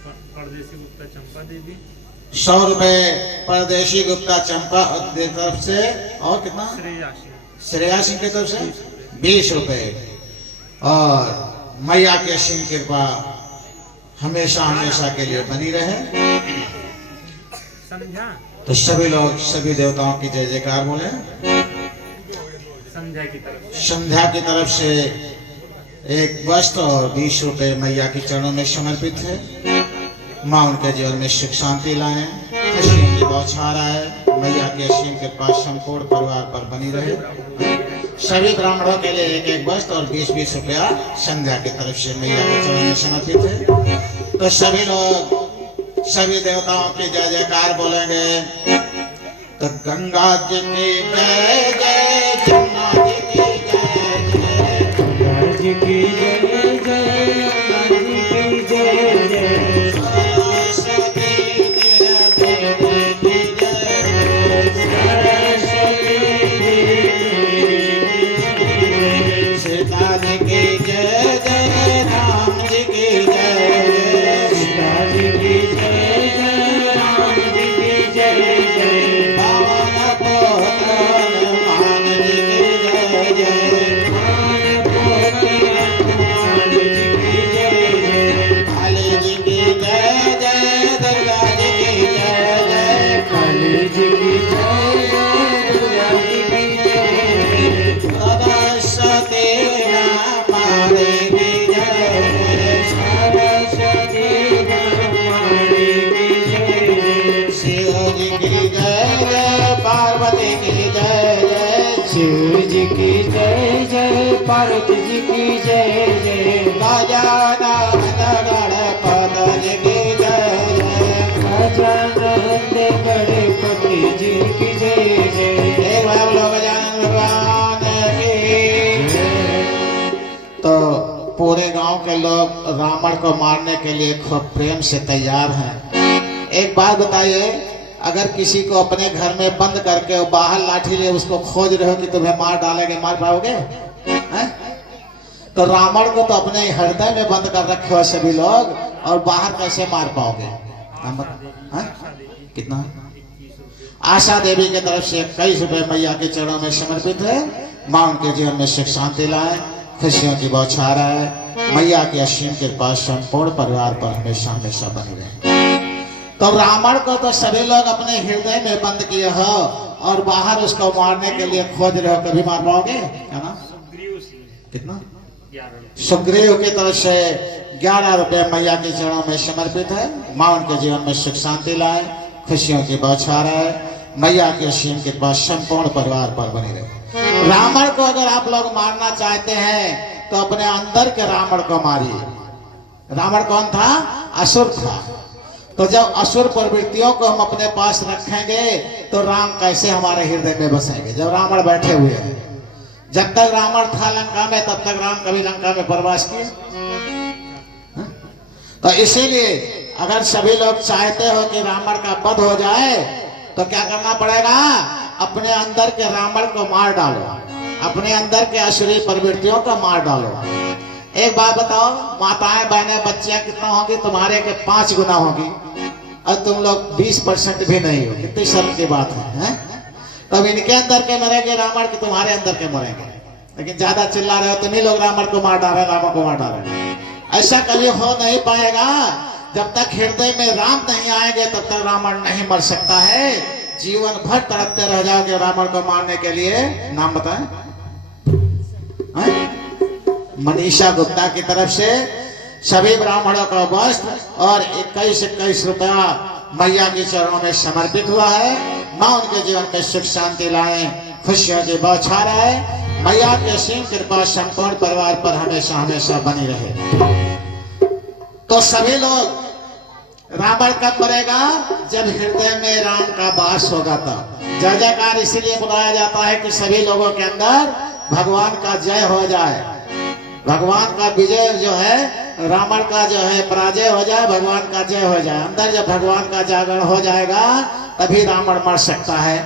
परदेशी गुप्ता चंपा देवी। 100 रुपए परदेशी गुप्ता चंपा की तरफ से। और कितना? श्रेया सिंह की तरफ से 20 रुपए। और मैया की असीम कृपा हमेशा हमेशा के लिए बनी रहे। संध्या तो सभी लोग सभी देवताओं की जय जयकार बोले। संध्या की तरफ से एक वस्त्र और 20 रुपए मैया के चरणों में समर्पित है। माँ उनके जीवन में सुख शांति लाए, खुशियों की बौछार आए, मैया के असीम के पास संपूर्ण परिवार पर बनी रहे। सभी ब्राह्मणों के लिए एक एक वस्त्र और 20-20 रुपया संध्या की तरफ से मैया के चरणों में समर्पित है। तो सभी लोग सभी देवताओं की जय जयकार बोलेंगे। तो गंगा जी की जय जय, जमुना जी की जय जय, गंगा जी की जय जय, यमुना जी की जय जय, सरस्वती देवी की जय जय, सीता जी की जय जय, राम जी की जय जय, सीता जी की जय जय, राम जी की जय जय, पवन पुत्र हनुमान जी की जय जय, हनुमान जी की जय जय, काली जी की जय जय, दुर्गा जी की जय जय, काली जी की जय जय, दुर्गा जी की जय जय, सरस्वती हमारे की जय जय, सरस्वती हमारी की जय जय, शिव जी की जय जय, पार्वती की जय जय, शिव जी की जय जय, पार्वती जी की जय जय, गजानन गणपत जी की जय जय, गजानंद गणपति जी की जय जय, एक बार हम लोग गजानन भगवान की। तो पूरे गांव के लोग रावण को मारने के लिए खूब प्रेम से तैयार हैं। एक बात बताइए, अगर किसी को अपने घर में बंद करके बाहर लाठी ले उसको खोज रहे हो कि तुम्हें मार डालेंगे, मार पाओगे? हैं? तो रावण को तो अपने हृदय में बंद कर रखे हो सभी लोग, और बाहर कैसे मार पाओगे? हैं? कितना? आशा देवी की तरफ से 21 रुपए मैया के चरणों में समर्पित है। माँ उनके जीवन में सुख शांति लाए, खुशियों की बौछार आए, मैया की असीम कृपा संपूर्ण परिवार पर हमेशा हमेशा बनी रहे। तो रावण को तो सभी लोग अपने हृदय में बंद किए हो, और बाहर उसको मारने के लिए खोज रहे हो, कभी मार पाओगे? क्या ना? कितना? सुग्रीव की तरफ से 11 रुपए मैया के चरणों में समर्पित है। माँ उनके जीवन में सुख शांति लाए, खुशियों की बौछार आए, मैया की असीम कृपा संपूर्ण परिवार पर बनी रहे। रावण को अगर आप लोग मारना चाहते हैं तो अपने अंदर के रावण को मारिए। रावण कौन था? असुर था। तो जब असुर प्रवृत्तियों को हम अपने पास रखेंगे तो राम कैसे हमारे हृदय में बसेंगे? जब रावण बैठे हुए हैं, जब तक रावण था लंका में तब तक राम कभी लंका में प्रवास किए? तो इसीलिए अगर सभी लोग चाहते हो कि रावण का वध हो जाए तो क्या करना पड़ेगा? अपने अंदर के रावण को मार डालो, अपने अंदर के असुरी प्रवृत्तियों को मार डालो। एक बात बताओ, माताएं बहनें बच्चियां कितना होंगी? तुम्हारे के 5 गुना होगी, और तुम लोग 20% भी नहीं हो। कितनी शर्म की बात है? तब इनके अंदर के मरेंगे रावण के तुम्हारे अंदर के मरेंगे। लेकिन ज्यादा चिल्ला रहे हो, तुम ही लोग रावण को मार डाले, रावण को मार डाले। ऐसा कभी हो नहीं पाएगा। जब तक हृदय में राम नहीं आएंगे तब तक रावण नहीं मर सकता है। जीवन भर तड़पते रह जाओगे रावण को मारने के लिए। नाम बताएं? मनीषा गुप्ता की तरफ से सभी ब्राह्मणों का वस्त्र और 21 रुपया मैया के चरणों में समर्पित हुआ है। माँ उनके जीवन में सुख शांति लाए, खुशियों की बौछार आए, मैया की असीम कृपा संपूर्ण परिवार पर हमेशा हमेशा बनी रहे। तो सभी लोग, रावण कब मरेगा? जब हृदय में राम का वास होगा तब। जय जयकार इसीलिए बुलाया जाता है कि सभी लोगों के अंदर भगवान का जय हो जाए, भगवान का विजय जो है, रावण का जो है पराजय हो जाए, भगवान का जय हो जाए। अंदर जब भगवान का जागरण हो जाएगा तभी रावण मर सकता है।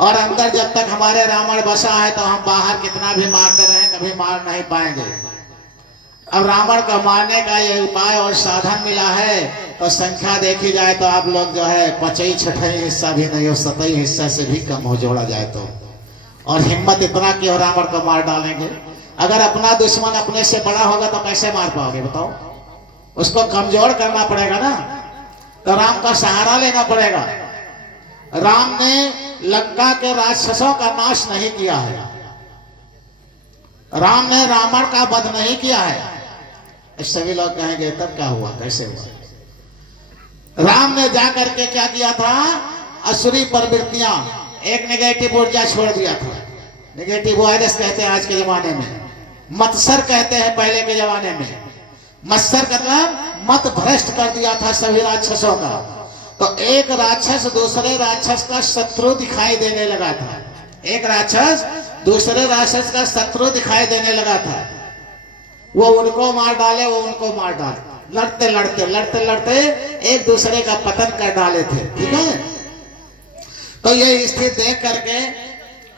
और अंदर जब तक हमारे रावण बसा है तो हम बाहर कितना भी मारते रहे कभी मार नहीं पाएंगे। अब रावण को मारने का ये उपाय और साधन मिला है तो तो संख्या देखी जाए तो आप लोग जो है 5-6 हिस्सा भी नहीं हो, 7 हिस्सा से भी कम हो जोड़ा जाए तो। और हिम्मत इतना कि और रावण को मार डालेंगे। अगर अपना दुश्मन अपने से बड़ा होगा तो कैसे मार पाओगे बताओ? उसको कमजोर करना पड़ेगा ना, तो राम का सहारा लेना पड़ेगा। राम ने लंका के राक्षसों का नाश नहीं किया है, राम ने रावण का वध नहीं किया है। सभी लोग कहेंगे तब क्या हुआ, कैसे हुआ? राम ने जाकर के क्या किया था? असुरी प्रवृत्तियां, एक नेगेटिव ऊर्जा छोड़ दिया था। नेगेटिव वायरस कहते हैं आज के जमाने में, मत्सर कहते हैं पहले के जमाने में। मत्सर मतलब मत भ्रष्ट कर दिया था सभी राक्षसों का। तो एक राक्षस दूसरे राक्षस का शत्रु दिखाई देने लगा था। एक राक्षस दूसरे राक्षस का शत्रु दिखाई देने लगा था। वो उनको मार डाले, वो उनको मार डाले, लड़ते लड़ते लड़ते लड़ते एक दूसरे का पतन कर डाले थे। ठीक है, तो ये स्थिति देख करके,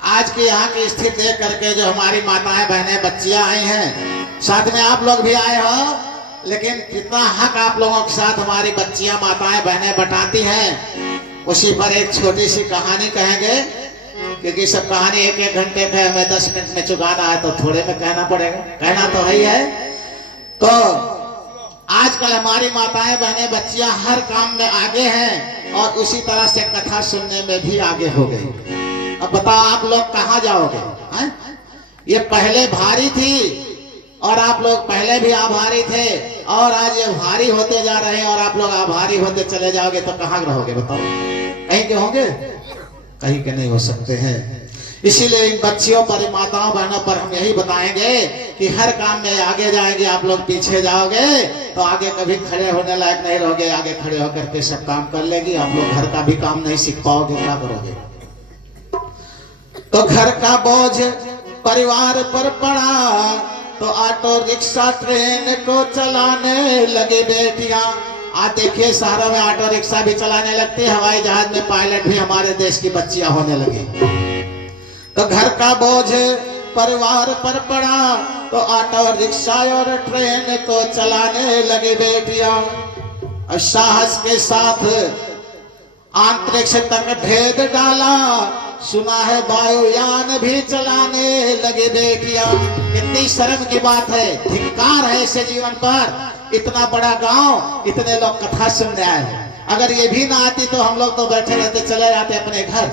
आज की यहाँ की स्थिति देख करके जो हमारी माताएं बहनें बच्चियां आई हैं, साथ में आप लोग भी आए हो, लेकिन कितना हक आप लोगों के साथ हमारी बच्चियां माताएं बहनें बटाती हैं। उसी पर एक छोटी सी कहानी कहेंगे, क्योंकि सब कहानी 1-1 घंटे का हमें 10 मिनट में चुकाना है, तो थोड़े में कहना पड़ेगा, कहना तो है ही है। तो आजकल हमारी माताएं बहनें बच्चियां हर काम में आगे हैं और उसी तरह से कथा सुनने में भी आगे हो गई। अब बताओ आप लोग कहाँ जाओगे? ये पहले भारी थी और आप लोग पहले भी आभारी थे, और आज ये भारी होते जा रहे हैं और आप लोग आभारी होते चले जाओगे तो कहाँ रहोगे बताओ? कहीं के होंगे? कहीं के नहीं हो सकते हैं। इसीलिए इन बच्चियों पर, माताओं बहनों पर हम यही बताएंगे कि हर काम में आगे जाएंगे, आप लोग पीछे जाओगे तो आगे कभी खड़े होने लायक नहीं रहोगे। आगे खड़े होकर के सब काम कर लेगी, आप लोग घर का भी काम नहीं सीख पाओगे, क्या करोगे? तो घर का बोझ परिवार पर पड़ा तो ऑटो रिक्शा ट्रेन को चलाने लगे बेटियां। आज देखिए शहरों में ऑटो रिक्शा भी चलाने लगती है, हवाई जहाज में पायलट भी हमारे देश की बच्चियां होने लगी। तो घर का बोझ परिवार पर पड़ा तो ऑटो रिक्शा और ट्रेन को चलाने लगी बेटियां। और साहस के साथ अंतरिक्ष तक भेद डाला, सुना है वायुयान भी चलाने लगे बेटियां। कितनी शर्म की बात है, धिक्कार है ऐसे जीवन पर। इतना बड़ा गांव, इतने लोग कथा सुनने आए हैं। अगर ये भी ना आती तो हम लोग तो बैठे रहते, चले जाते अपने घर।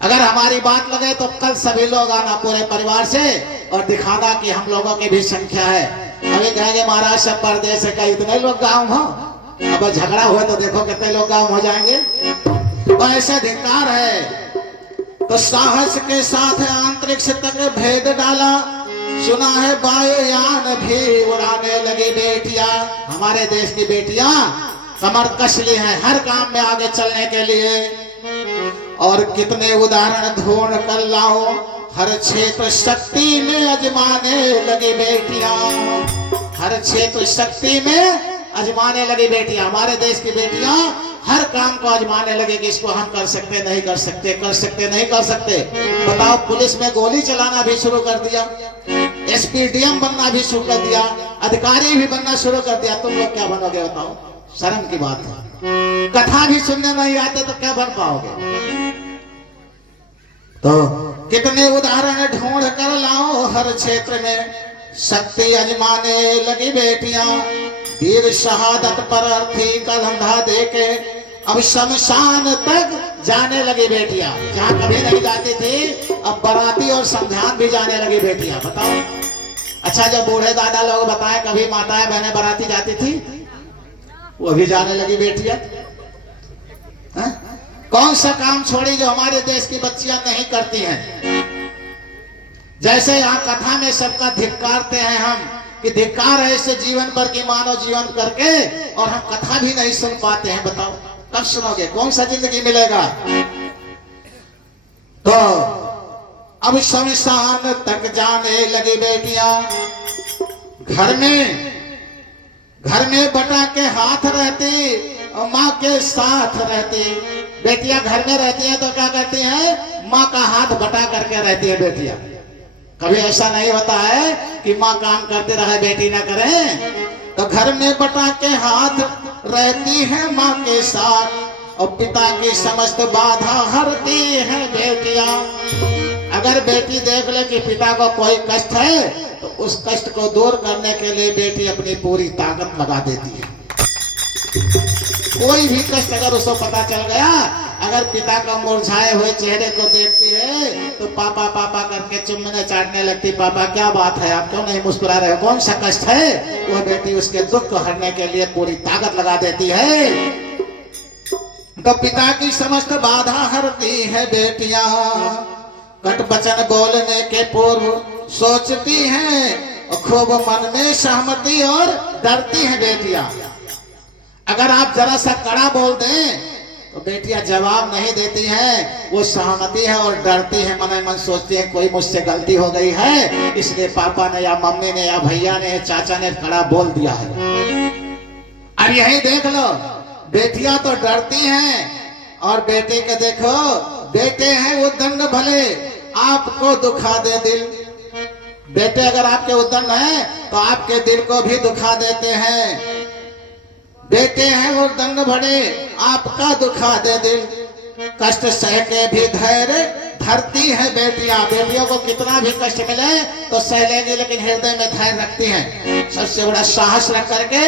अगर हमारी बात लगे तो कल सभी लोग आना पूरे परिवार से और दिखाना कि हम लोगों की भी संख्या है। अभी कहेंगे महाराज सब परदेश है, क्या इतने लोग गाँव हो? अब झगड़ा हुआ तो देखो कितने लोग गाँव हो जाएंगे। तो ऐसे धिक्कार है। तो साहस के साथ अंतरिक्ष तक भेद डाला, सुना है वायुयान भी उड़ाने लगी बेटियां। हमारे देश की बेटियां कमर कस ली हैं हर काम में आगे चलने के लिए। और कितने उदाहरण ढूंढ कर लाओ, हर क्षेत्र शक्ति में अजमाने लगी बेटियां। हर क्षेत्र शक्ति में अजमाने लगी बेटियां। हमारे देश की बेटियां हर काम को आजमाने लगे कि इसको हम कर सकते नहीं कर सकते, कर सकते नहीं कर सकते। बताओ, पुलिस में गोली चलाना भी शुरू कर दिया, एसपीडीएम बनना भी शुरू कर दिया, अधिकारी भी बनना शुरू कर दिया। तुम लोग क्या बनोगे बताओ? शर्म की बात है। कथा भी सुनने नहीं आते तो क्या बन पाओगे? तो कितने उदाहरण ढूंढ कर लाओ, हर क्षेत्र में शक्ति अजमाने लगी बेटियां। वीर शहादत पर अर्थी का धंधा देके अब शमशान तक जाने लगी बेटियां। जहां कभी नहीं जाती थी अब बाराती और समझान भी जाने लगी बेटियां। बताओ, अच्छा जो बूढ़े दादा लोग बताए कभी माताएं बहनें बाराती जाती थी, वो भी जाने लगी बेटियां। कौन सा काम छोड़ी जो हमारे देश की बच्चियां नहीं करती हैं? जैसे यहाँ कथा में सबका धिक्कारते हैं हम कि धिक्कार है ऐसे जीवन पर कि मानव जीवन करके और हम कथा भी नहीं सुन पाते हैं। बताओ कब सुनोगे? कौन सा जिंदगी मिलेगा? तो अब शमशान तक जाने लगी बेटियां। घर में बटा के हाथ रहती और माँ के साथ रहती। बेटियां घर में रहती हैं तो क्या करती हैं? माँ का हाथ बटा करके रहती है बेटियां। कभी ऐसा नहीं होता है कि माँ काम करते रहे बेटी ना करे। तो घर में बटा के हाथ रहती है माँ के साथ और पिता की समस्त बाधा हरती है बेटियां। अगर बेटी देख ले कि पिता को कोई कष्ट है तो उस कष्ट को दूर करने के लिए बेटी अपनी पूरी ताकत लगा देती है। कोई भी कष्ट अगर उसको पता चल गया, अगर पिता का मुरझाए हुए चेहरे को देखती है तो पापा पापा करके चुम्बने चाटने लगती। पापा क्या बात है, आप क्यों नहीं मुस्कुरा रहे, कौन सा कष्ट है? वो बेटी उसके दुख को हरने के लिए पूरी ताकत लगा देती है। तो पिता की समस्त बाधा हरती है बेटियां। कट वचन बोलने के पूर्व सोचती हैं और खूब मन में सहमति और डरती हैं बेटियां। अगर आप जरा सा कड़ा बोल दें तो बेटियां जवाब नहीं देती हैं, वो सहमति है और डरती है, मन मन सोचती है कोई मुझसे गलती हो गई है इसलिए पापा ने या मम्मी ने या भैया ने चाचा ने कड़ा बोल दिया है। अब यही देख लो, बेटियां तो डरती हैं और बेटे के देखो, बेटे हैं वो दंड भले आपको दुखा दे दिल। बेटे अगर आपके उद्दंड हैं तो आपके दिल को भी दुखा देते हैं। बेटे हैं वो दंड भरे आपका दुखा दे दिल। कष्ट सह के भी धैर्य धरती है बेटियां। बेटियों को कितना भी कष्ट मिले तो सह लेंगी, लेकिन हृदय में धैर्य रखती हैं। सबसे बड़ा साहस रख करके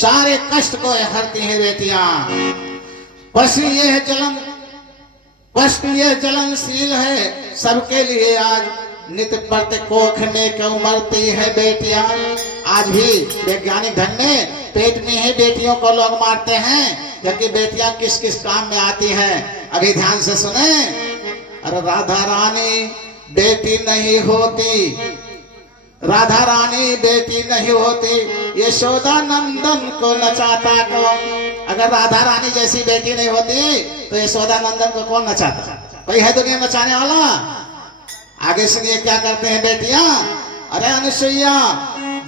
सारे कष्ट को हरती हैं बेटियां। पशु ये जलन, पशु ये जलनशील है सबके लिए आज नित्य प्रति कोख में क्यों मरती है बेटियां। आज भी वैज्ञानिक ढंग में पेट में ही बेटियों को लोग मारते हैं, जबकि बेटियां किस किस काम में आती हैं। अभी ध्यान से सुने। अरे राधा रानी बेटी नहीं होती, राधा रानी बेटी नहीं होती, यशोदा नंदन को नचाता कौन। अगर राधा रानी जैसी बेटी नहीं होती तो यशोदा नंदन को कौन नचाता? कोई है दुनिया में नचाने वाला? आगे सुनिए क्या करते हैं बेटियां। अरे अनुसुईया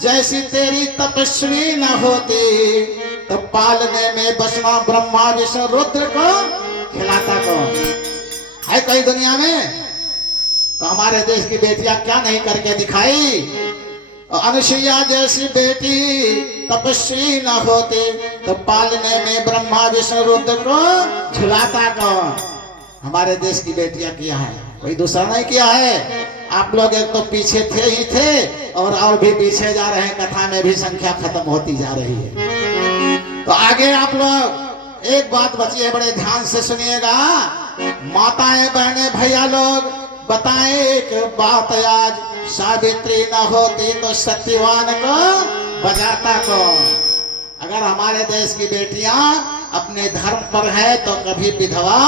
जैसी तेरी तपस्वी न होती तो पालने में बसना ब्रह्मा विष्णु रुद्र को खिलाता कौन है? कोई दुनिया में? तो हमारे देश की बेटियां क्या नहीं करके दिखाई। अनुसुईया जैसी बेटी तपस्वी न होती तो पालने में ब्रह्मा विष्णु रुद्र को झुलाता कौन? हमारे देश की बेटियां किया है, कोई दूसरा नहीं किया है। आप लोग एक तो पीछे थे ही थे और भी पीछे जा रहे हैं, कथा में भी संख्या खत्म होती जा रही है। तो आगे आप लोग एक बात बची है, बड़े ध्यान से सुनिएगा। माताएं बहनें भैया लोग बताएं एक बात आज, सावित्री न होती तो सत्यवान को बजाता कौन? अगर हमारे देश की बेटियां अपने धर्म पर है तो कभी विधवा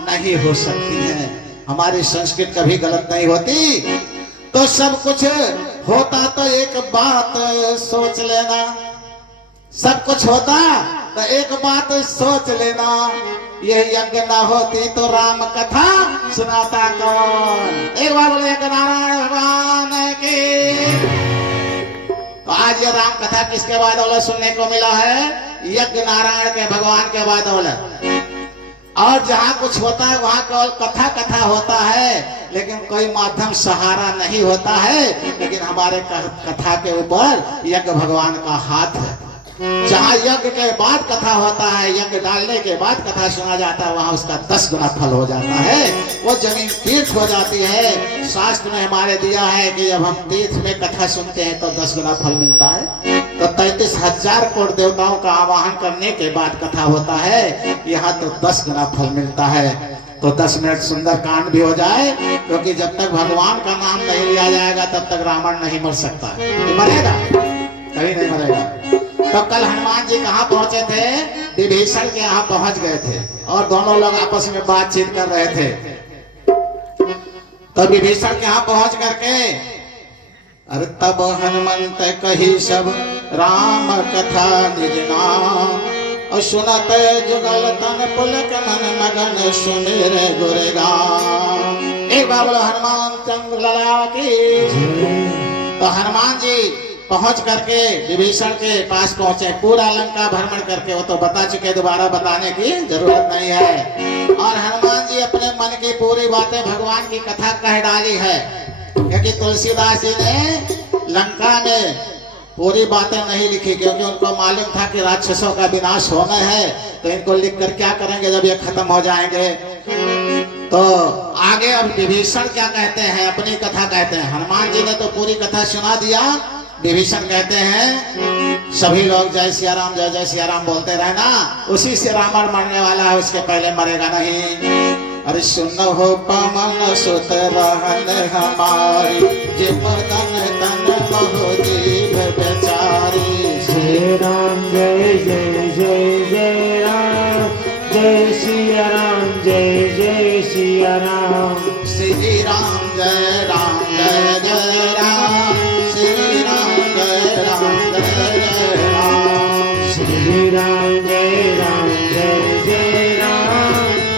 नहीं हो सकती है। हमारी संस्कृति कभी गलत नहीं होती। तो सब कुछ होता तो एक बात सोच लेना, सब कुछ होता तो एक बात सोच लेना, ये यज्ञ ना होती तो राम कथा सुनाता कौन? एक बार बोले नारायण भगवान की। तो आज ये राम कथा किसके बाद औलत सुनने को मिला है? यज्ञ नारायण के भगवान के बाद औलत। और जहाँ कुछ होता है वहाँ केवल कथा कथा होता है, लेकिन कोई माध्यम सहारा नहीं होता है। लेकिन हमारे कथा के ऊपर यज्ञ भगवान का हाथ है। जहाँ यज्ञ के बाद कथा होता है, यज्ञ डालने के बाद कथा सुना जाता है, वहाँ उसका 10 गुना फल हो जाता है। वो जमीन तीर्थ हो जाती है। शास्त्र में हमारे दिया है कि जब हम तीर्थ में कथा सुनते हैं तो 10 गुना फल मिलता है। तो 33,000 करोड़ देवताओं का आवाहन करने के बाद कथा होता है, यहाँ तो 10 गुना फल मिलता है। तो 10 मिनट सुंदर कांड भी हो जाए, क्योंकि जब तक भगवान का नाम नहीं लिया जाएगा तब तक रावण नहीं मर सकता है। मरेगा? कभी नहीं मरेगा। तो कल हनुमान जी कहाँ पहुंचे थे? विभीषण के यहाँ पहुंच गए थे और दोनों लोग आपस में बातचीत कर रहे थे। तो विभीषण के यहाँ पहुंच करके अरे तब हनुमंत कही सब राम कथा निज नाम, और सुनत जुगल तन पुलक मन मगन सुमिर गुरगान। एक बार बोलो हनुमान चंद्र लला की। तो हनुमान जी पहुंच करके विभीषण के पास पहुंचे, पूरा लंका भ्रमण करके। वो तो बता चुके, दोबारा बताने की जरूरत नहीं है। और हनुमान जी अपने मन की पूरी बातें भगवान की कथा कह डाली है, क्योंकि तुलसीदास जी ने लंका में पूरी बातें नहीं लिखी, क्योंकि उनको मालूम था कि राक्षसों का विनाश होना है, तो इनको लिख कर क्या करेंगे जब ये खत्म हो जाएंगे। तो आगे अब विभीषण क्या कहते हैं, अपनी कथा कहते हैं। हनुमान जी ने तो पूरी कथा सुना दिया, विभीषण कहते हैं सभी लोग जय सिया राम जय जय सिया राम बोलते रहना, उसी से रावण मरने वाला है, उसके पहले मरेगा नहीं। अरे सुन हो पवन सुत रहन हमारी, जिम तन तन बहुदीप बेचारी। जय राम जय जय जय जय राम, जय सिया राम जय जय सिया राम। श्री राम जय राम जय जय राम, श्री राम जय राम जय जय राम। श्री राम जय राम जय जय राम,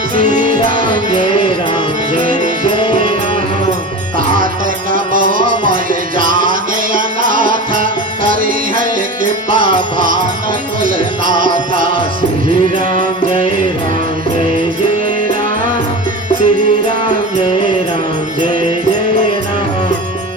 श्री राम जय राम जय जय राम। तात कबो मोहि जाने अनाथ, करी है कृपा भान कुलनाथ। श्री राम जय राम जय जय राम, श्री राम जय राम जय जय राम।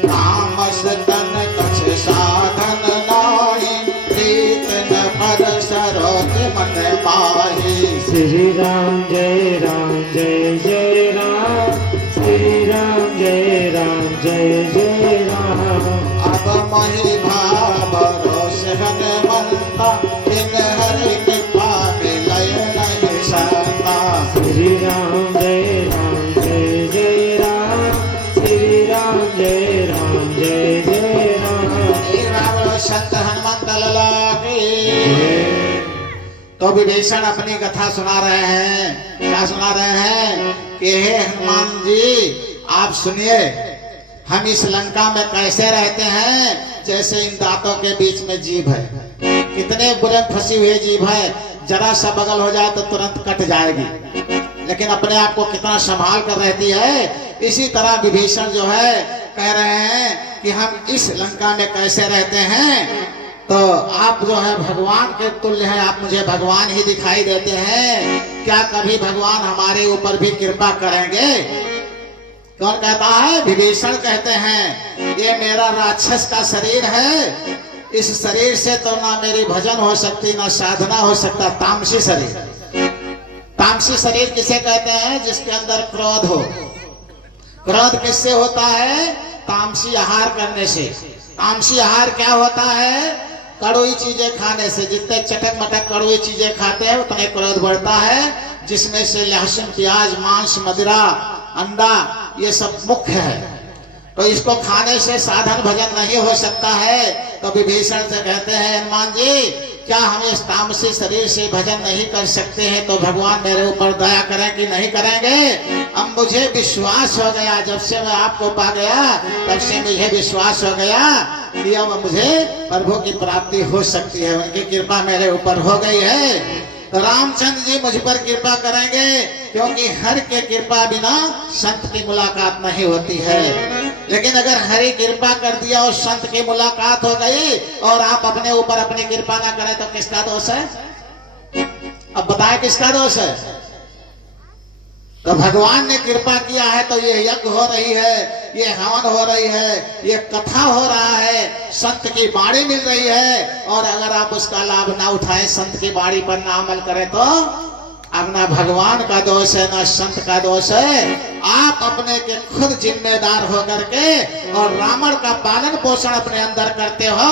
राम तन कछ साधन नाही, प्रीत न पर सरोज मन माही। श्री राम जय राम जय जय राम, श्री राम जय राम जय जय राम। अब मोहि भाव रोष हनुमंता, बिन हरि कृपा मिलय नहीं सकता। श्री राम जय राम जय जय राम, श्री राम जय राम जय जय राम। श्री राम संत हनुमंत लाला की। तो विभीषण अपनी कथा सुना रहे हैं, क्या सुना रहे हैं कि हे हनुमान जी आप सुनिए, हम इस लंका में कैसे रहते हैं, जैसे इन दांतों के बीच में जीभ है। कितने बुरे फंसी हुई जीभ है, जरा सा बगल हो जाए तो तुरंत कट जाएगी, लेकिन अपने आप को कितना संभाल कर रहती है। इसी तरह विभीषण जो है कह रहे हैं कि हम इस लंका में कैसे रहते हैं। तो आप जो है भगवान के तुल्य हैं, आप मुझे भगवान ही दिखाई देते हैं, क्या कभी भगवान हमारे ऊपर भी कृपा करेंगे? कौन कहता है? विभीषण कहते हैं ये मेरा राक्षस का शरीर है, इस शरीर से तो ना मेरी भजन हो सकती ना साधना हो सकता। तामसी शरीर, तामसी शरीर किसे कहते हैं? जिसके अंदर क्रोध हो। क्रोध किससे होता है? तामसी आहार करने से। तामसी आहार क्या होता है? कड़वी चीजें खाने से। जितने चटक मटक कड़वी चीजें खाते हैं उतने क्रोध बढ़ता है, जिसमें से लहसुन प्याज मांस मदिरा अंडा ये सब मुख्य है। तो इसको खाने से साधन भजन नहीं हो सकता है। तो विभीषण से कहते हैं हनुमान जी क्या हम इस तामसी शरीर से भजन नहीं कर सकते हैं, तो भगवान मेरे ऊपर दया करें कि नहीं करेंगे? अब मुझे विश्वास हो गया, जब से मैं आपको पा गया तब से मुझे विश्वास हो गया कि अब मुझे प्रभु की प्राप्ति हो सकती है, उनकी कृपा मेरे ऊपर हो गई है। तो रामचंद्र जी मुझ पर कृपा करेंगे, क्योंकि हर के कृपा बिना संत की मुलाकात नहीं होती है। लेकिन अगर हरि कृपा कर दिया और संत की मुलाकात हो गई और आप अपने ऊपर अपनी कृपा ना करें तो किसका दोष है? अब बताएं किसका दोष है? तो भगवान ने कृपा किया है तो ये यज्ञ हो रही है, ये हवन हो रही है, ये कथा हो रहा है, संत की बाणी मिल रही है। और अगर आप उसका लाभ ना उठाएं, संत की बाणी पर ना अमल करें, तो अब ना भगवान का दोष है ना संत का दोष है। आप अपने के खुद जिम्मेदार होकर के और रावण का पालन पोषण अपने अंदर करते हो।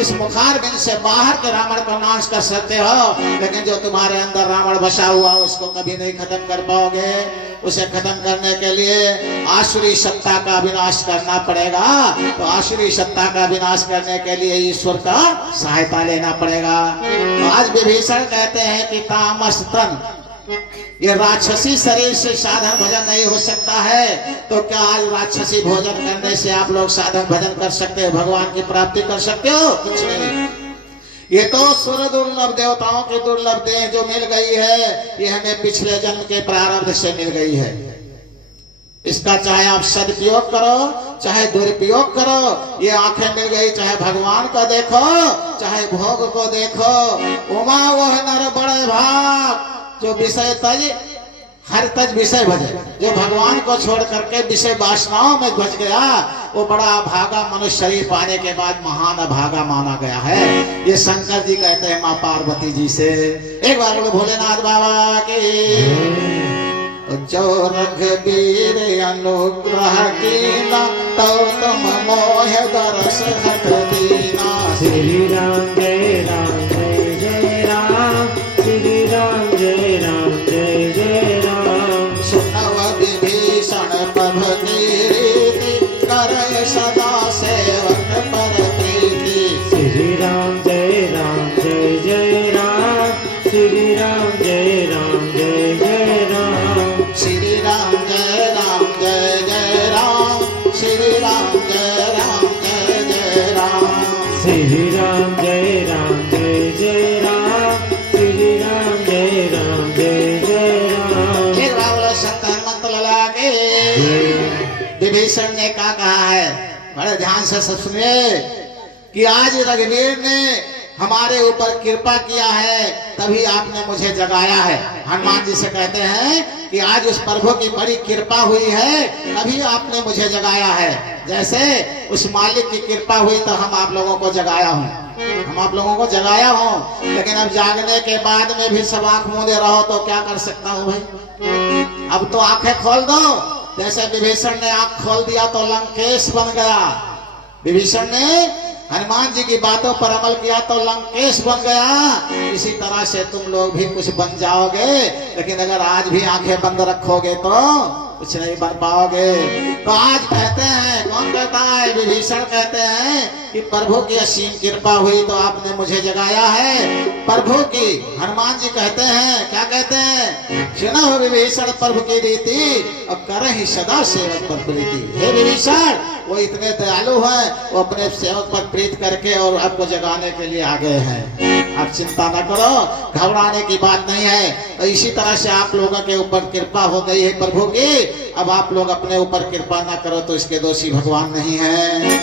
इस मुखार बिंद से बाहर के रावण को नाश कर सकते हो, लेकिन जो तुम्हारे अंदर रावण बसा हुआ उसको कभी नहीं खत्म कर पाओगे। उसे खत्म करने के लिए आसुरी सत्ता का विनाश करना पड़ेगा। तो आसुरी सत्ता का विनाश करने के लिए ईश्वर का सहायता लेना पड़ेगा। तो आज विभीषण कहते हैं कि तामस तन, ये राक्षसी शरीर से साधन भजन नहीं हो सकता है, तो क्या आज राक्षसी भोजन करने से आप लोग साधन भजन कर सकते हो, भगवान की प्राप्ति कर सकते हो? कुछ नहीं। ये तो सुर दुर्लभ देवताओं की दुर्लभ देह जो मिल गई है, ये हमें पिछले जन्म के प्रारब्ध से मिल गई है। इसका चाहे आप सदुपयोग करो चाहे दुरुपयोग करो, ये आंखें मिल गई, चाहे भगवान को देखो चाहे भोग को देखो। उमा वह नर बड़े भाग जो विषय तज हर तज विषय भजे, जो भगवान को छोड़ करके विषय वासनाओं में बच गया, वो बड़ा अभागा मनुष्य शरीर पाने के बाद महान अभागा माना गया है। ये शंकर जी कहते हैं माँ पार्वती जी से। एक बार बोलो भोलेनाथ बाबा की। जो रघुबीर अनुग्रह कीना तो तुम मोह दरस हट दीना। श्री राम जय जय राम, श्री राम जय जय राम। सुनव विभीषण प्रभ की रीति, करे सदा सेवक पर प्रीति। श्री राम जय जय राम, श्री राम जय जय राम। श्री राम जय जय राम, श्री राम जय जय राम। श्री राम जय जय राम, श्री राम जय जय राम। फिर बाबा शंकर मत लगा के विभीषण ने क्या कहा है, बड़े ध्यान से सब सुनिए कि आज रघुवीर ने हमारे ऊपर कृपा किया है, तभी आपने मुझे जगाया है। हनुमान जी से कहते हैं कि आज उस प्रभु की बड़ी कृपा हुई है, तभी आपने मुझे जगाया है। जैसे उस मालिक की कृपा हुई तो हम आप लोगों को जगाया हूँ, हम आप लोगों को जगाया हूँ। लेकिन अब जागने के बाद में भी सब आंख मूंदे रहो तो क्या कर सकता हूँ भाई। अब तो आंखें खोल दो। जैसे विभीषण ने आंख खोल दिया तो लंकेश बन गया। विभीषण ने हनुमान जी की बातों पर अमल किया तो लंकेश बन गया। इसी तरह से तुम लोग भी कुछ बन जाओगे, लेकिन अगर आज भी आंखें बंद रखोगे तो कुछ नहीं बन पाओगे। तो आज कहते हैं, कौन कहता है, विभीषण कहते हैं कि प्रभु की असीम कृपा हुई तो आपने मुझे जगाया है। प्रभु की हनुमान जी कहते हैं, क्या कहते हैं, सुना हो विभीषण प्रभु की रीति और करे ही सदा सेवक पर प्रीति। हे विभीषण, वो इतने दयालु हैं, वो अपने सेवक पर प्रीत करके और आपको जगाने के लिए आ गए हैं। आप चिंता न करो, घबराने की बात नहीं है। तो इसी तरह से आप लोगों के ऊपर कृपा हो गई है प्रभु की। अब आप लोग अपने ऊपर कृपा ना करो तो इसके दोषी भगवान नहीं है।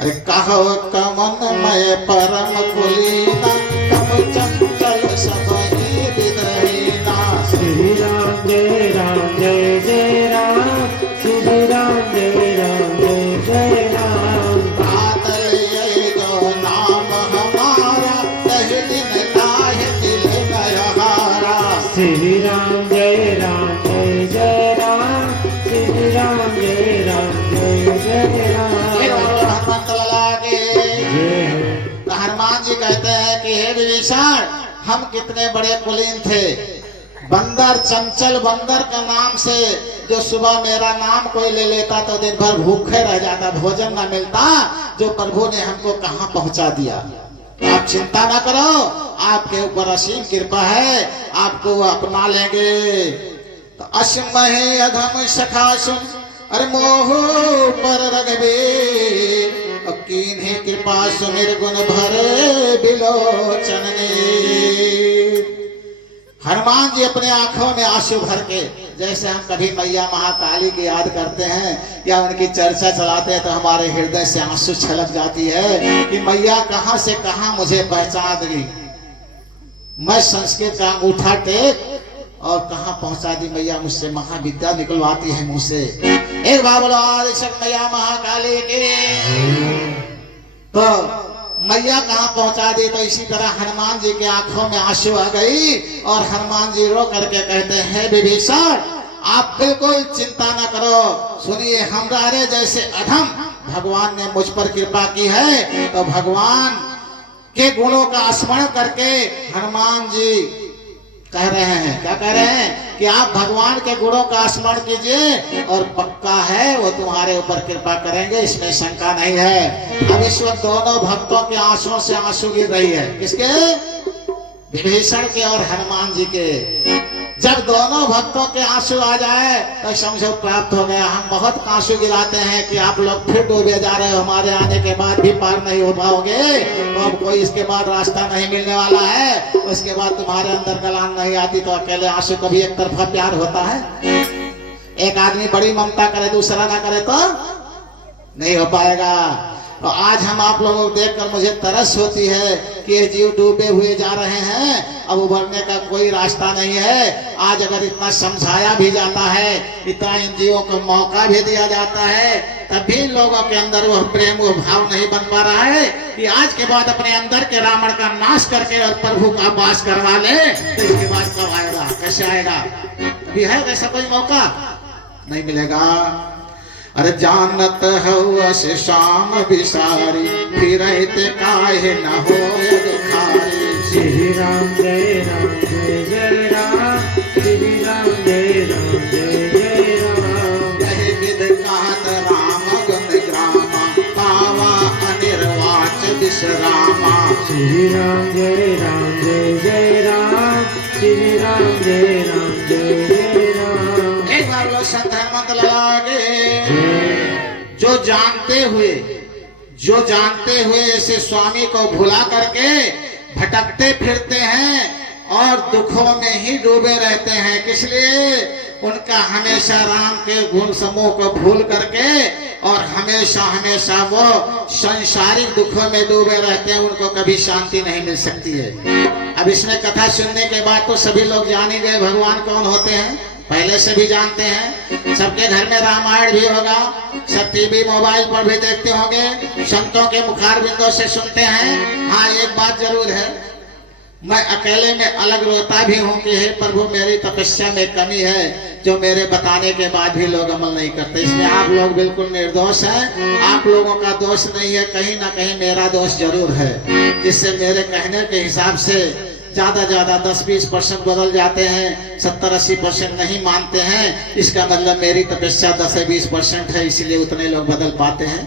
अरे कहो कमन मय परम कुलीना, कम चंचल सबहि विदहीना। श्री राम जय जय राम, श्री राम जय जय राम। बादल ये जो नाम हमारा, तहि दिन काहे दिल न हारा। श्री राम जय जय राम, श्री राम जय जय राम। हनुमंत लला के तो हनुमान जी कहते हैं कि हे विभीषण, हम कितने बड़े कुलीन थे। बंदर, चंचल बंदर के नाम से जो सुबह मेरा नाम कोई ले लेता तो दिन भर भूखे रह जाता, भोजन न मिलता। जो प्रभु ने हमको कहाँ पहुंचा दिया। तो आप चिंता ना करो, आपके ऊपर असीम कृपा है, आपको वो अपना लेंगे। तो अश्महे अधम सखा सुन, अरे मोह पर रघुवीर, कीन्हे कृपा सुमिर गुण भरे बिलोचन नीर। हनुमान जी अपने आंखों में आंसू भर के, जैसे हम कभी मैया महाकाली की याद करते हैं या उनकी चर्चा चलाते हैं तो हमारे हृदय से आंसू छलक जाती है कि मैया कहां से कहां मुझे पहचान दी। मैं संस्कृत का अंगूठा टेक और कहां पहुंचा दी मैया, मुझसे महाविद्या निकलवाती है मुंह से। एक बार बोलो आदिशक्ति मैया महाकाली की। तो मैया कहां पहुंचा दी। तो इसी तरह हनुमान जी के आंखों में आंसू आ गई और हनुमान जी रो करके कहते हैं, विभीषण आप बिल्कुल चिंता न करो। सुनिए, हमारे जैसे अधम भगवान ने मुझ पर कृपा की है। तो भगवान के गुणों का स्मरण करके हनुमान जी कह रहे हैं, क्या कह रहे हैं कि आप भगवान के गुणों का स्मरण कीजिए और पक्का है वो तुम्हारे ऊपर कृपा करेंगे, इसमें शंका नहीं है। अब इस वक्त दोनों भक्तों के आंसुओं से आंसू गिर रही है। किसके? विभीषण के और हनुमान जी के। जब दोनों भक्तों के आंसू आ जाए तो समझो प्राप्त हो गया। हम बहुत आंसू गिराते हैं कि आप लोग फिर डूबे जा रहे हो, हमारे आने के बाद भी पार नहीं हो पाओगे। तो अब कोई इसके बाद रास्ता नहीं मिलने वाला है। उसके बाद तुम्हारे अंदर गलान नहीं आती तो अकेले आंसू कभी एक तरफा प्यार होता है। एक आदमी बड़ी ममता करे, दूसरा ना करे तो नहीं हो पाएगा। तो आज हम आप लोगों को देखकर मुझे तरस होती है कि ये जीव डूबे हुए जा रहे हैं, अब उभरने का कोई रास्ता नहीं है। आज अगर इतना समझाया भी जाता है, इतना इन जीवों को मौका भी दिया जाता है, तब भी लोगों के अंदर वो प्रेम वो भाव नहीं बन पा रहा है कि आज के बाद अपने अंदर के रावण का नाश करके और प्रभु का वास करवा ले, तो इसके बाद कब आएगा, कैसे आएगा? अभी है ऐसा कोई मौका नहीं मिलेगा। अरे जानत हउआ से शाम बिसारी, फिर काहे न हो दुखारी। श्री राम जय राम जय जय राम, श्री राम जय राम जय जय राम। कहे विद कहत राम गुण ग्रामा, पावा अनिर्वाच विश्रामा। श्री राम जय राम जय जय राम, श्री राम जय राम जय जय राम। एक बार लोग संत हनुमत लगे, जो जानते हुए ऐसे स्वामी को भुला करके भटकते फिरते हैं और दुखों में ही डूबे रहते हैं, किस लिए? उनका हमेशा राम के गुण समूह को भूल करके और हमेशा हमेशा वो संसारिक दुखों में डूबे रहते हैं, उनको कभी शांति नहीं मिल सकती है। अब इसमें कथा सुनने के बाद तो सभी लोग जान ही गए भगवान कौन होते हैं, पहले से भी जानते हैं। सबके घर में रामायण भी होगा, सब टीवी मोबाइल पर भी देखते होंगे, संतों के मुखार बिंदों से सुनते हैं। हाँ, एक बात जरूर है, मैं अकेले में अलग रोता भी हूँ कि हे प्रभु मेरी तपस्या में कमी है, जो मेरे बताने के बाद भी लोग अमल नहीं करते। इसमें आप लोग बिल्कुल निर्दोष हैं, आप लोगों का दोष नहीं है, कहीं ना कहीं मेरा दोष जरूर है, जिससे मेरे कहने के हिसाब से ज्यादा 10-20% बदल जाते हैं, 70-80% नहीं मानते हैं। इसका मतलब मेरी तपस्या 10-20% है, इसीलिए उतने लोग बदल पाते हैं।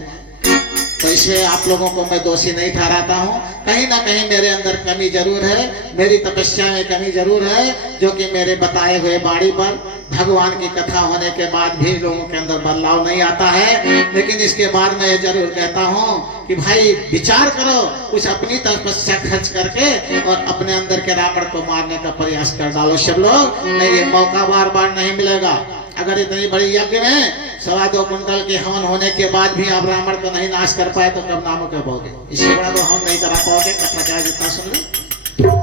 तो इसलिए आप लोगों को मैं दोषी नहीं ठहराता हूँ, कहीं ना कहीं मेरे अंदर कमी जरूर है, मेरी तपस्या में कमी जरूर है, जो कि मेरे बताए हुए बाणी पर भगवान की कथा होने के बाद भी लोगों के अंदर बदलाव नहीं आता है। लेकिन इसके बाद मैं ये जरूर कहता हूँ कि भाई विचार करो, कुछ अपनी तपस्या खर्च करके और अपने अंदर के रावण को मारने का प्रयास कर डालो सब लोग, नहीं ये मौका बार बार नहीं मिलेगा। अगर इतनी बड़ी यज्ञ में 2.25 कुंटल के हवन होने के बाद भी आप रावण को नहीं नाश कर पाए तो कब नाम कर पाओगे? इससे बड़ा तो हवन नहीं करा पाओगे। कथा चाहे जितना सुन लो।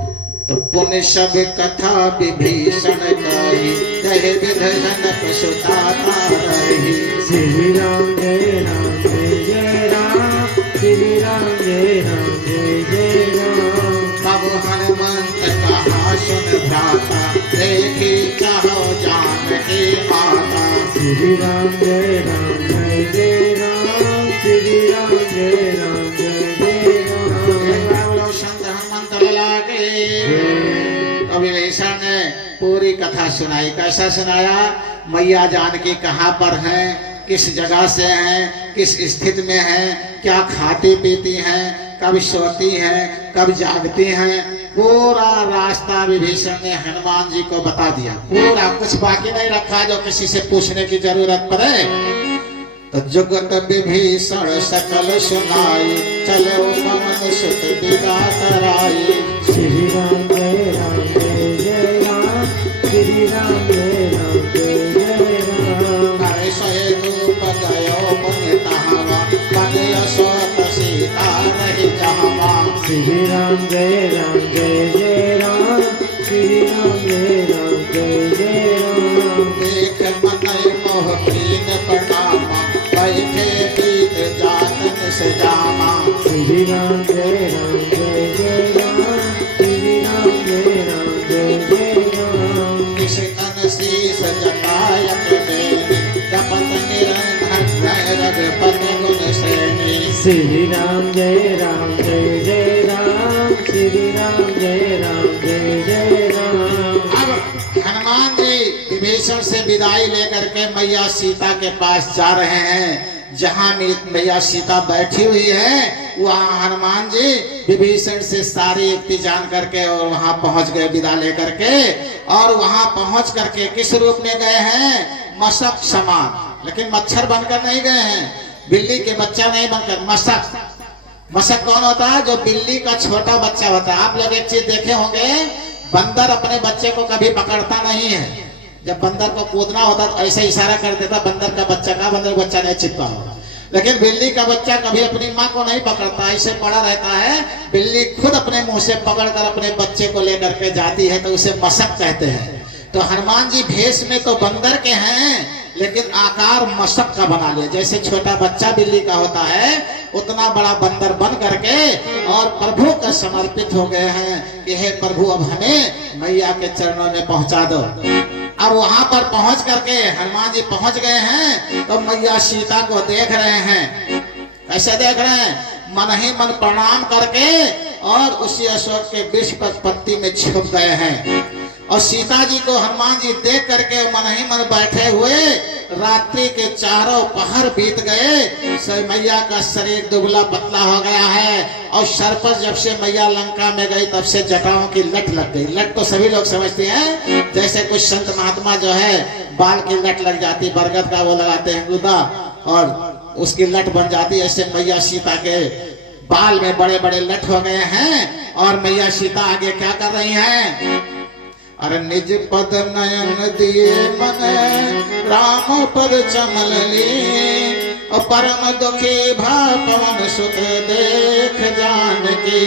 तो पुण्य सब कथा विभीषण कही, कहे विधन पशुताता रही। श्री राम जय राम जय जय राम, श्री राम जय राम जय जय राम। तब हनुमंत कहा सुन भ्राता, देखी चाहो जान की माता। श्री राम जय राम जय जय राम, श्री राम जय राम जय जय राम। संत हनुमंत लगे, अभी विभीषण ने पूरी कथा सुनाई। कैसा सुनाया? मैया जानकी कहाँ पर हैं, किस जगह से हैं, किस स्थिति में हैं, क्या खाती पीती हैं, कब सोती हैं, कब जागती हैं, पूरा रास्ता विभीषण ने हनुमान जी को बता दिया। पूरा, कुछ बाकी नहीं रखा जो किसी से पूछने की जरूरत पड़े। तो जुगत विभीषण सकल सुनाई, चले पवन सुत विदा कराई। श्री राम जय राम जय जय राम, श्री राम जय राम जय जय राम। करे सोए धूप गयो पुण्य तहावा, पदय सोत सीता रही जहावा। श्री राम जय राम जय जय राम, श्री राम जय राम जय जय राम। देख मनय मोह कीन प्रणामा, बैठे बीत जानन से जामा। श्री राम जय राम जय जय राम, श्री राम जय राम जय जय राम। किस तन शीस जटायत बेनी, जपत निरंतर रघुपति गुण श्रेणी। श्री राम जय राम जय जय राम, श्री राम जय राम जय जय राम। अब हनुमान जी विभीषण से विदाई लेकर के मैया सीता के पास जा रहे हैं। जहाँ मैया सीता बैठी हुई है वहाँ हनुमान जी विभीषण से सारी युक्ति जान करके और वहाँ पहुँच गए विदा लेकर के। और वहाँ पहुँच करके किस रूप में गए हैं? मशक समान, लेकिन मच्छर बनकर नहीं गए हैं, बिल्ली के बच्चा नहीं बनकर, मशक। मशक कौन होता है? जो बिल्ली का छोटा बच्चा होता है। आप लोग एक चीज देखे होंगे, बंदर अपने बच्चे को कभी पकड़ता नहीं है। जब बंदर को कूदना होता तो ऐसे इशारा कर देता बंदर का बच्चा का, बंदर बच्चा नहीं चिपका होगा। लेकिन बिल्ली का बच्चा कभी अपनी माँ को नहीं पकड़ता, ऐसे पड़ा रहता है। बिल्ली खुद अपने मुंह से पकड़कर अपने बच्चे को लेकर के जाती है, तो उसे मशक कहते हैं। तो हनुमान जी भेष में तो बंदर के हैं, लेकिन आकार मशक का बना लिया, जैसे छोटा बच्चा बिल्ली का होता है उतना बड़ा बंदर बन करके और प्रभु का समर्पित हो गए हैं कि हे प्रभु अब हमें मैया के चरणों में पहुंचा दो। अब वहां पर पहुंच करके हनुमान जी पहुंच गए हैं तो मैया सीता को देख रहे हैं। कैसे देख रहे हैं? मन ही मन प्रणाम करके और उसी अशोक के वृक्ष पर पत्ती में छुप गए हैं। और सीता जी को हनुमान जी देख करके मन ही मन बैठे हुए रात्रि के चारों पहर बीत गए। मैया का शरीर दुबला पतला हो गया है और सर पर जब से मैया लंका में गई तब से जटाओं की लट लग गई। लट तो सभी लोग समझते हैं, जैसे कुछ संत महात्मा जो है बाल की लट लग जाती, बरगद का वो लगाते हैं गुदा और उसकी लट बन जाती, ऐसे मैया सीता के बाल में बड़े बड़े लट हो गए हैं। और मैया सीता आगे क्या कर रही हैं? अरे निज पद नयन दिए मन राम पद चमल ली, और परम दुखी भा पवन सुत देख जानकी।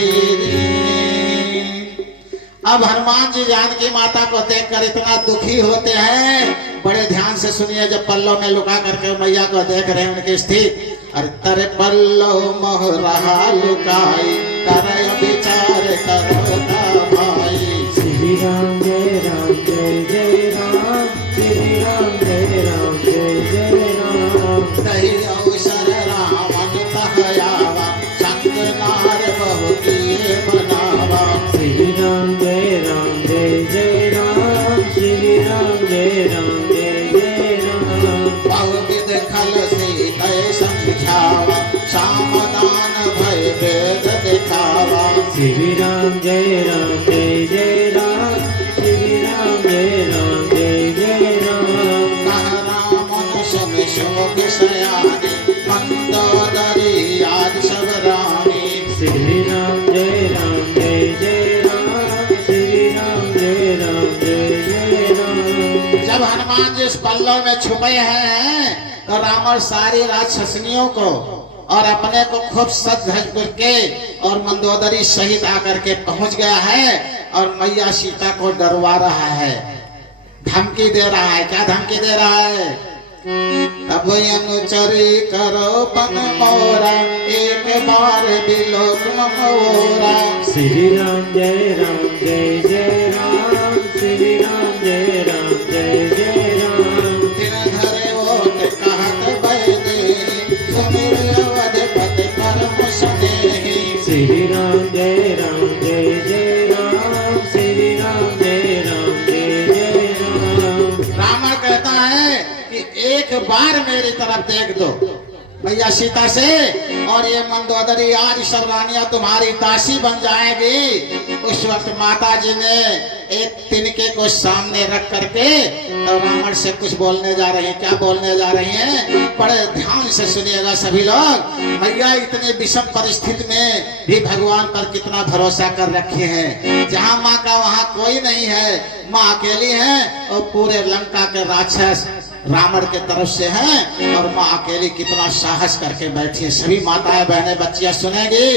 अब हनुमान जी जानकी माता को देखकर इतना दुखी होते हैं, बड़े ध्यान से सुनिए। जब पल्लों में लुका करके मैया को देख रहे हैं उनकी स्थिति, अरे तर पल्लो मोह रहा लुकाई, कर विचार करो भाई। श्री राम जय राम जय जय राम, श्री राम जय राम जय जय राम। दही अवसर रावण तहयावा, संग नार बहु किए बनावा। श्री राम जय राम जय जय राम, श्री राम जय राम जय जय राम। बहु विध खल सीता समझावा, सामदान भय भेद दिखावा। श्री राम जय राम जय जय राम, श्री राम जय राम जय जय राम। कह रामन सुन शोक सयानी, मंदोदरी आज सब रानी। श्री राम जय राम जय जय राम, श्री राम जय राम जय जय राम। जब हनुमान जी इस पल्लों में छुपे हैं तो रावण सारी राक्षसनियों को और अपने को खूब सज धज करके और मंदोदरी सहित आकर के पहुंच गया है और मैया सीता को डरवा रहा है, धमकी दे रहा है। क्या धमकी दे रहा है? तब अनुचरी करो पन मोरा, एक बार बिलोक मोरा। श्री राम जय राम जय जय राम, श्री राम जय राम जय जय राम। दिन धरे ओट कहत बैदे, सुमिर अवधपति परम स्नेही। श्री राम जय राम जय जय राम, श्री राम जय राम जय जय राम। रावण कहता है कि एक बार मेरी तरफ देख दो मैया सीता से, और ये मंदोदरी आज सब रानियां तुम्हारी दासी बन जाएगी। उस वक्त माता जी ने एक तिनके को सामने रख करके तो रावण से कुछ बोलने जा रही हैं। क्या बोलने जा रही हैं? बड़े ध्यान से सुनिएगा सभी लोग। मैया इतने विषम परिस्थिति में भी भगवान पर कितना भरोसा कर रखे हैं। जहाँ माँ का वहाँ कोई नहीं है, माँ अकेली है और पूरे लंका के राक्षस रावण के तरफ से हैं और माँ अकेली कितना साहस करके बैठी है। सभी माताएं बहनें बच्चियां सुनेंगी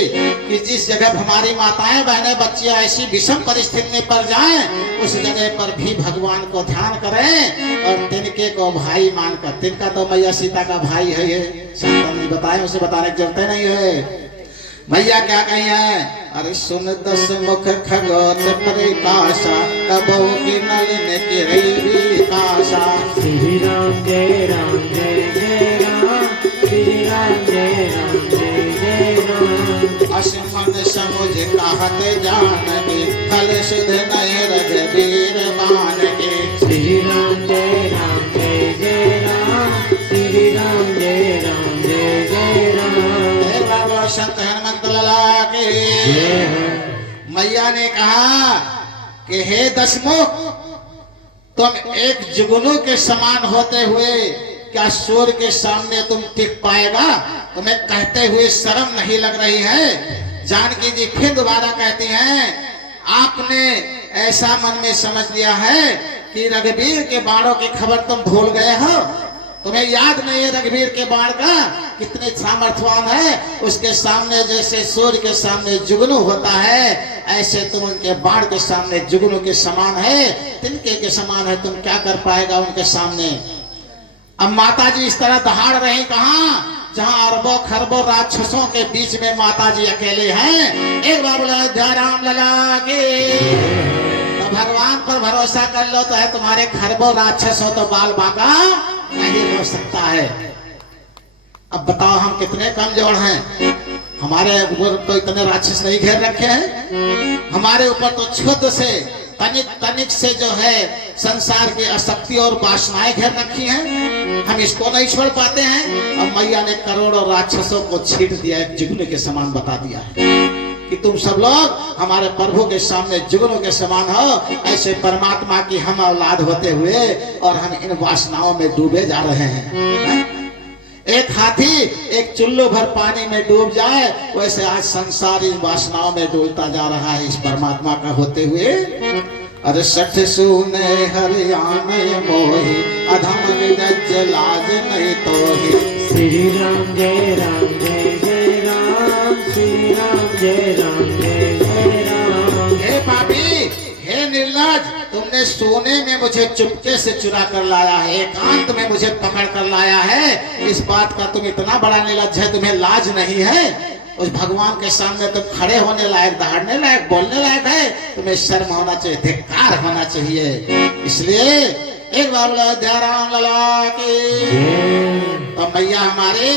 कि जिस जगह हमारी माताएं बहनें बच्चियां ऐसी विषम परिस्थिति में पड़ जाएं, उस जगह पर भी भगवान को ध्यान करें और तिनके को भाई मानकर। तिनका तो मैया सीता का भाई है, ये शांता नहीं बताए, उसे बताने की जरूरत नहीं है। मैया क्या कही है? अरे सुन दस मुख खगोत परिकाशा, कबो की नलिन की रही काशा। श्री राम जय राम जय जय राम, श्री राम जय राम जय जय राम। असमन समुझ कहत जानकी, फल सुध नय रघुवीर बानकी। श्री राम जय राम जय जय राम, श्री राम जय राम जय जय राम। संत हनुमंत लाला के मैया ने कहा कि हे दशमुख, तुम एक जुगनू के समान होते हुए क्या सूर्य के सामने तुम टिक पाएगा? तुम्हें कहते हुए शर्म नहीं लग रही है? जानकी जी फिर दोबारा कहती हैं, आपने ऐसा मन में समझ लिया है कि रघुवीर के बाणों की खबर तुम भूल गए हो। तुम्हें याद नहीं है रघुवीर के बाण का कितने सामर्थ्यवान है। उसके सामने जैसे सूर्य के सामने जुगनू होता है, ऐसे तुम उनके बाण के सामने जुगनू के समान है, तिनके के समान है। तुम क्या कर पाएगा उनके सामने? अब माता जी इस तरह दहाड़ रही कहाँ, जहाँ अरबों खरबों राक्षसों के बीच में माता जी अकेले हैं। एक बार बोला जय राम लला के। तो भगवान पर भरोसा कर लो तो है तुम्हारे खरबों राक्षस हो तो बाल बाका नहीं हो सकता है। अब बताओ हम कितने कमजोर हैं, हमारे ऊपर तो इतने राक्षस नहीं घेर रखे हैं, हमारे ऊपर तो क्षुद्र से तनिक तनिक से जो है संसार की आसक्ति और वासनाएं घेर रखी हैं, हम इसको नहीं छोड़ पाते हैं। अब मैया ने करोड़ों राक्षसों को छीट दिया, एक जुगनू के समान बता दिया है कि तुम सब लोग हमारे प्रभु के सामने जुगनू के समान हो। ऐसे परमात्मा की हम औलाद होते हुए और हम इन वासनाओं में डूबे जा रहे हैं। एक हाथी एक चुल्लू भर पानी में डूब जाए, वैसे आज संसार इन वासनाओं में डूबता जा रहा है इस परमात्मा का होते हुए। अरे सठ सुने हरियाणे मोहि, अधम विरज लाज नहीं तोहि। श्री राम जय राम जय जय राम, श्री राम जय राम जय जय राम। हे पापी, हे निर्लज, तुमने सोने में मुझे चुपके से चुरा कर लाया है, एकांत में मुझे पकड़ कर लाया है। इस बात का तुम इतना बड़ा निर्लज है, तुम्हें लाज नहीं है। उस भगवान के सामने तुम खड़े होने लायक, दहाड़ने लायक, बोलने लायक है, तुम्हें शर्म होना चाहिए, धिक्कार होना चाहिए। इसलिए एक बार बोला जय राम लला की। तो मैया हमारे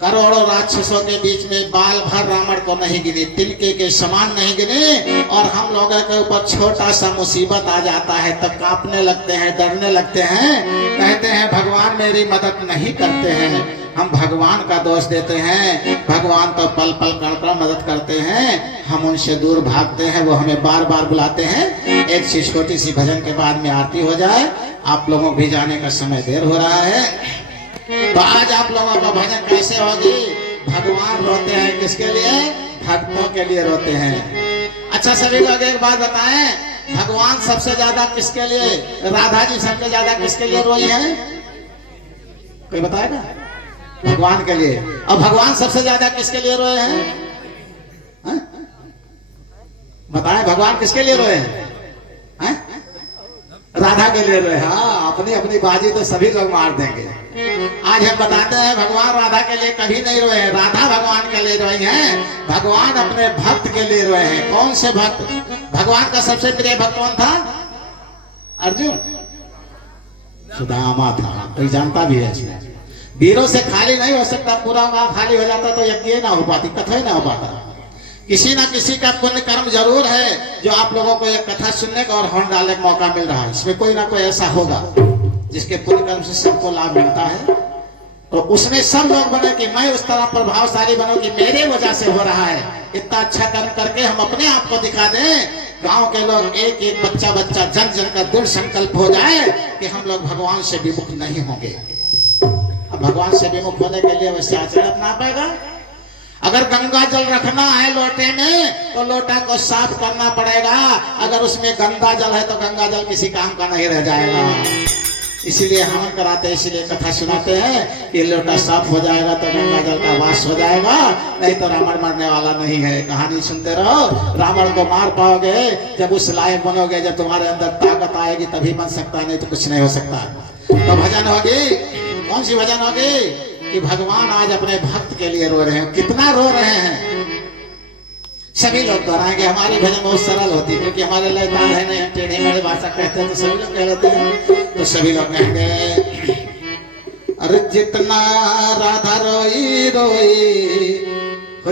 करोड़ों राक्षसों के बीच में बाल भर रावण को नहीं गिने, तिनके के समान नहीं गिने, और हम लोगों के ऊपर छोटा सा मुसीबत आ जाता है तब कांपने लगते हैं, डरने लगते हैं, कहते हैं भगवान मेरी मदद नहीं करते हैं। हम भगवान का दोष देते हैं, भगवान तो पल पल कण कण मदद करते हैं, हम उनसे दूर भागते हैं, वो हमें बार बार बुलाते हैं। एक सी छोटी सी भजन के बाद में आरती हो जाए, आप लोगों भी जाने का समय देर हो रहा है। तो आज आप लोगों का भजन कैसे होगी? भगवान रोते हैं किसके लिए? भक्तों के लिए रोते हैं। अच्छा सभी लोग एक बात बताएं, भगवान सबसे ज्यादा किसके लिए, राधा जी सबसे ज्यादा किसके लिए रोई है? कोई बताएगा? भगवान के लिए। और भगवान सबसे ज्यादा किसके लिए रोए हैं? बताएं भगवान किसके लिए रोए हैं? राधा के लिए रोए। हाँ, अपनी अपनी बाजी तो सभी लोग मार देंगे। आज हम बताते हैं भगवान राधा के लिए कभी नहीं रोए, राधा भगवान के लिए रोई हैं। भगवान अपने भक्त के लिए रोए हैं। कौन से भक्त? भगवान का सबसे प्रिय भक्त कौन था? अर्जुन, सुदामा था। कोई जानता भी है इसमें। वीरों से खाली नहीं हो सकता, पूरा गांव खाली हो जाता तो यज्ञ ना हो पाती, कथा ही ना हो पाता। किसी ना किसी का पुण्य कर्म जरूर है जो आप लोगों को एक कथा सुनने का और हॉर्न डालने का मौका मिल रहा है। इसमें कोई ना कोई ऐसा होगा जिसके पुण्य कर्म से सबको लाभ मिलता है, तो उसमें सब लोग बने कि मैं उस तरह प्रभावशाली बनूं कि मेरे वजह से हो रहा है। इतना अच्छा कर्म करके हम अपने आप को दिखा दें, गांव के लोग एक एक बच्चा बच्चा जन जन का दृढ़ संकल्प हो जाए कि हम लोग भगवान से विमुख नहीं होंगे। अब भगवान से विमुख होने के लिए वैसे आचरण अपना पाएगा। अगर गंगा जल रखना है लोटे में तो लोटा को साफ करना पड़ेगा, अगर उसमें गंदा जल है तो गंगा जल किसी काम का नहीं रह जाएगा। इसीलिए हवन कराते हैं, इसीलिए कथा सुनाते हैं कि लोटा साफ हो जाएगा तो गंगा जल का वास हो जाएगा, नहीं तो रावण मरने वाला नहीं है। कहानी सुनते रहो, रावण को मार पाओगे जब उस लायक बनोगे, जब तुम्हारे अंदर ताकत आएगी तभी बन सकता, नहीं तो कुछ नहीं हो सकता। तो भजन होगी, कौन सी भजन होगी? कि भगवान आज अपने भक्त के लिए रो रहे हैं। कितना रो रहे हैं सभी लोग दोहराएंगे। हमारी भजन बहुत सरल होती है क्योंकि हमारे लय ताल है नहीं, हम टेढ़ी मेढ़ी भाषा कहते हैं तो सभी लोग कह लेते हैं। तो सभी लोग कहेंगे अरे जितना राधा रोई रोई,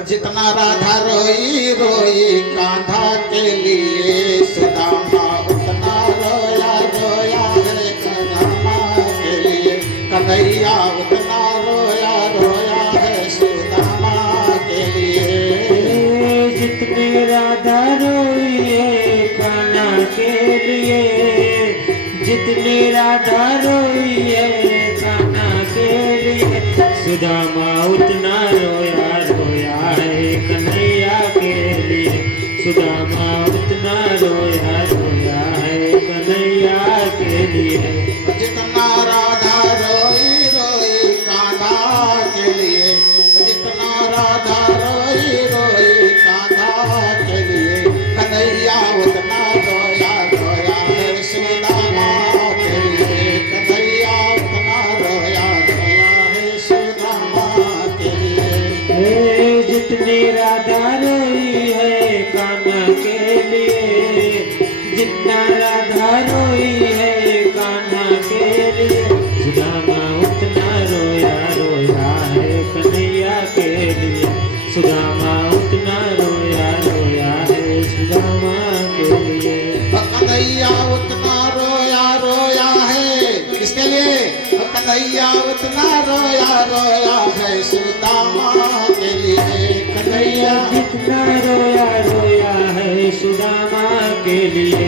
जितना राधा रोई रोई कान्हा के लिए, सुदामा उतना रोया रोया है कन्हैया के लिए, कन्हैया उतना रोया रोया है सुदामा के लिए। जितने राधा रोई है कान्हा के लिए, जितने राधा रोई है कान्हा के लिए, सुदामा उतना रोया रोया है कन्हैया के लिए, सुदामा उतना रोया रोया है कन्हैया के लिए। जितना राधा रोई रोई कान्हा के लिए, जितना राधा रोई रोई कान्हा के लिए, कन्हैया उतना रोया रोया है सुदामा के लिए, कन्हैया उतना राधा रोई है कान्हा के लिए, जितना राधा रोई है कान्हा के लिए, सुदामा उतना रोया रोया है कन्हैया के लिए, सुदामा उतना रोया रोया है सुदामा के लिए। कन्हैया उतना रोया रोया है किसके लिए? कन्हैया उतना रोया रोया है सुदामा के लिए। कन्हैया जितना रोया रोया है सुदामा के लिए,